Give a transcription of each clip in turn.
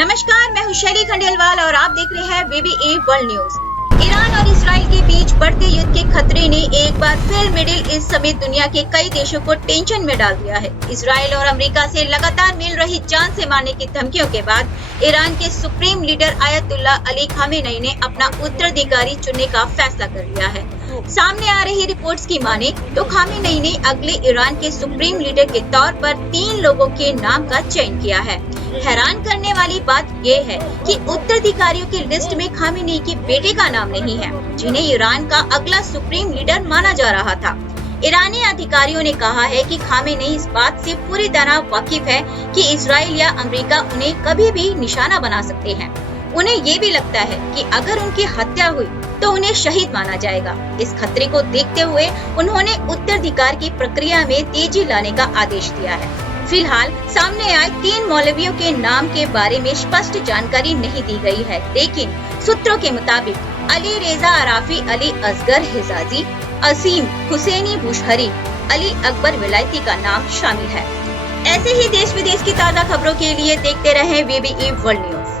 नमस्कार, मैं हूं शैली खंडेलवाल और आप देख रहे हैं बीबीए वर्ल्ड न्यूज। ईरान और इसराइल के बीच बढ़ते युद्ध के खतरे ने एक बार फिर मिडिल ईस्ट समेत दुनिया के कई देशों को टेंशन में डाल दिया है। इसराइल और अमेरिका से लगातार मिल रही जान से मारने की धमकियों के बाद ईरान के supreme leader ayatollah Ali Khamenei ने अपना उत्तराधिकारी चुनने का फैसला कर लिया है। सामने आ रही रिपोर्ट्स की माने तो खामेनेई ने अगले ईरान के सुप्रीम लीडर के तौर पर 3 लोगों के नाम का चयन किया है। हैरान करने वाली बात यह है कि उत्तराधिकारियों की लिस्ट में खामेनेई के बेटे का नाम नहीं है, जिन्हें ईरान का अगला सुप्रीम लीडर माना जा रहा था। ईरानी अधिकारियों ने कहा है कि खामेनेई इस बात से पूरी तरह वाकिफ है कि इसराइल या अमेरिका उन्हें कभी भी निशाना बना सकते हैं। उन्हें ये भी लगता है कि अगर उनकी हत्या हुई तो उन्हें शहीद माना जाएगा। इस खतरे को देखते हुए उन्होंने उत्तराधिकार की प्रक्रिया में तेजी लाने का आदेश दिया है। फिलहाल सामने आए 3 मौलवियों के नाम के बारे में स्पष्ट जानकारी नहीं दी गई है, लेकिन सूत्रों के मुताबिक अली रेजा अराफी, अली असगर हिजाजी, असीम हुसैनी बुशहरी, अली अकबर विलायती का नाम शामिल है। ऐसे ही देश विदेश की ताज़ा खबरों के लिए देखते रहें बीबीए वर्ल्ड न्यूज।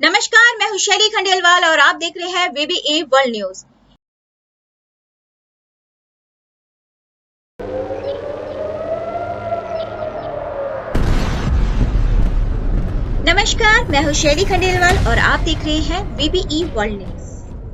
नमस्कार, मैं हूं शैली खंडेलवाल और आप देख रहे हैं वीबीए वर्ल्ड न्यूज। नमस्कार, मैं हूं शैली खंडेलवाल और आप देख रहे हैं वीबीई वर्ल्ड न्यूज।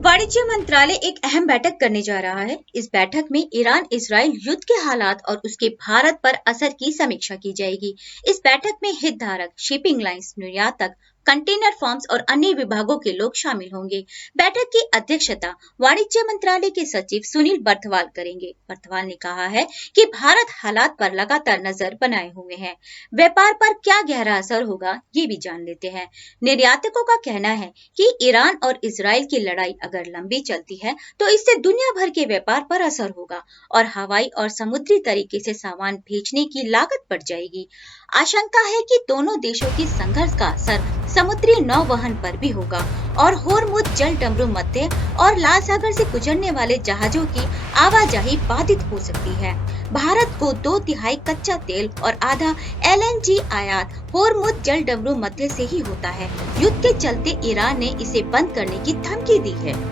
वाणिज्य मंत्रालय एक अहम बैठक करने जा रहा है। इस बैठक में ईरान इजराइल युद्ध के हालात और उसके भारत पर असर की समीक्षा की जाएगी। इस बैठक में हितधारक, शिपिंग लाइंस, निर्यातक, कंटेनर फर्म्स और अन्य विभागों के लोग शामिल होंगे। बैठक की अध्यक्षता वाणिज्य मंत्रालय के सचिव सुनील बर्थवाल करेंगे। बर्थवाल ने कहा है कि भारत हालात पर लगातार नजर बनाए हुए है। व्यापार पर क्या गहरा असर होगा, ये भी जान लेते हैं। निर्यातकों का कहना है कि ईरान और इजराइल की लड़ाई अगर लंबी चलती है तो इससे दुनिया भर के व्यापार पर असर होगा और हवाई और समुद्री तरीके से सामान भेजने की लागत बढ़ जाएगी। आशंका है कि दोनों देशों की संघर्ष का असर समुद्री नौवहन पर भी होगा और होर्मुज जल डमरू मध्य और लाल सागर से गुजरने वाले जहाजों की आवाजाही बाधित हो सकती है। भारत को 2/3 कच्चा तेल और आधा एलएनजी आयात होर्मुज जल डमरू मध्य से ही होता है। युद्ध के चलते ईरान ने इसे बंद करने की धमकी दी है।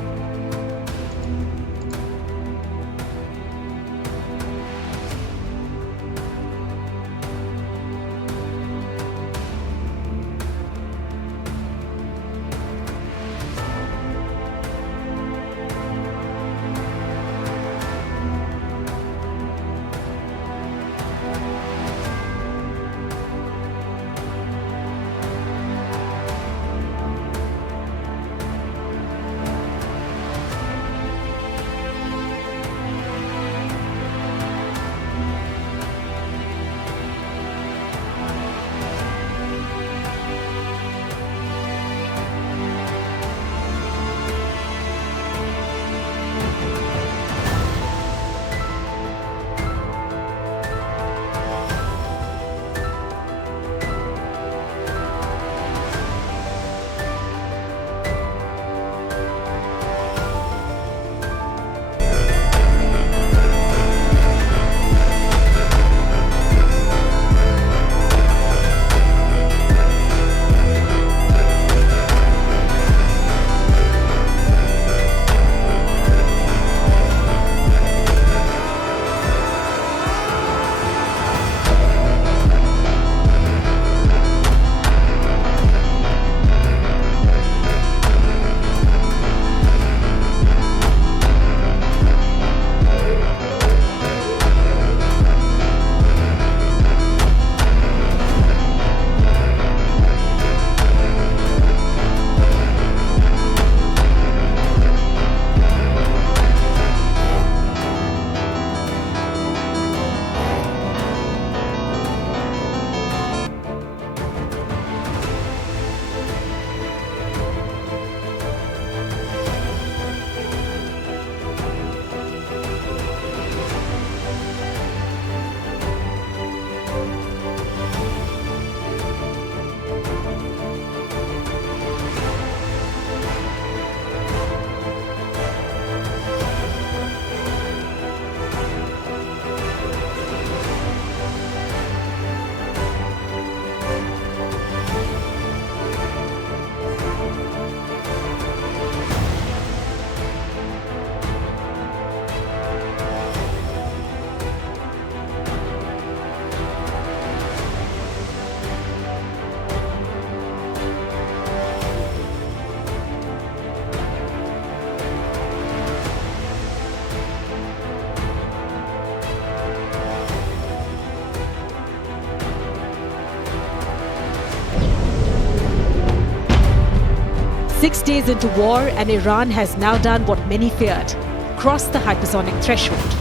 Six days into war, and Iran has now done what many feared, crossed the hypersonic threshold.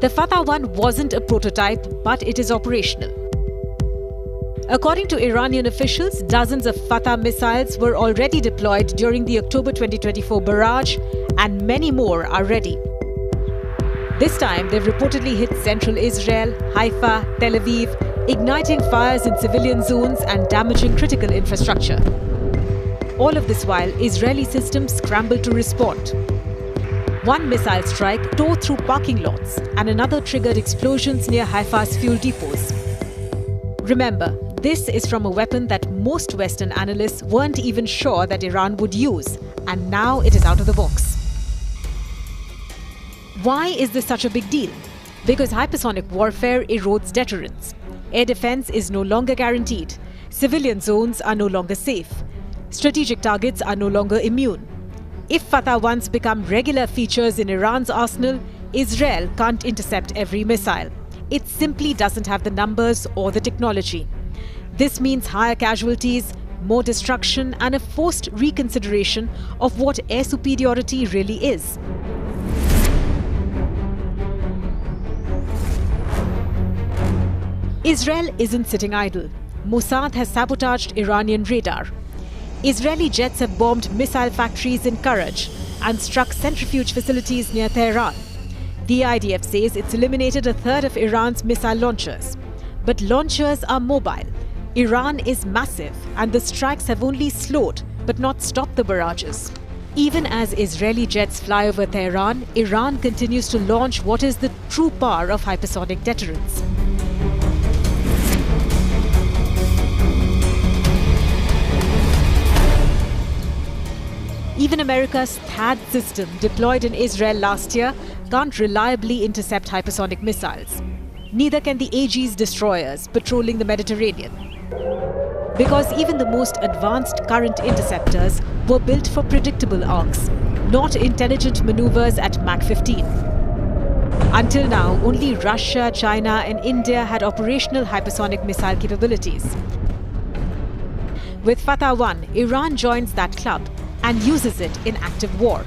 The Fatah-1 wasn't a prototype, but it is operational. According to Iranian officials, dozens of Fatah missiles were already deployed during the October 2024 barrage, and many more are ready. This time, they've reportedly hit central Israel, Haifa, Tel Aviv, igniting fires in civilian zones and damaging critical infrastructure. All of this while Israeli systems scramble to respond. One missile strike tore through parking lots, and another triggered explosions near Haifa's fuel depots. Remember, this is from a weapon that most Western analysts weren't even sure that Iran would use, and now it is out of the box. Why is this such a big deal? Because hypersonic warfare erodes deterrence. Air defense is no longer guaranteed. Civilian zones are no longer safe. Strategic targets are no longer immune. If Fatah-1s become regular features in Iran's arsenal, Israel can't intercept every missile. It simply doesn't have the numbers or the technology. This means higher casualties, more destruction, and a forced reconsideration of what air superiority really is. Israel isn't sitting idle. Mossad has sabotaged Iranian radar. Israeli jets have bombed missile factories in Karaj and struck centrifuge facilities near Tehran. The IDF says it's eliminated a third of Iran's missile launchers. But launchers are mobile. Iran is massive, and the strikes have only slowed but not stopped the barrages. Even as Israeli jets fly over Tehran, Iran continues to launch what is the true power of hypersonic deterrence. Even America's THAAD system, deployed in Israel last year, can't reliably intercept hypersonic missiles. Neither can the Aegis destroyers patrolling the Mediterranean. Because even the most advanced current interceptors were built for predictable arcs, not intelligent maneuvers at Mach 15. Until now, only Russia, China, and India had operational hypersonic missile capabilities. With Fatah-1, Iran joins that club and uses it in active war.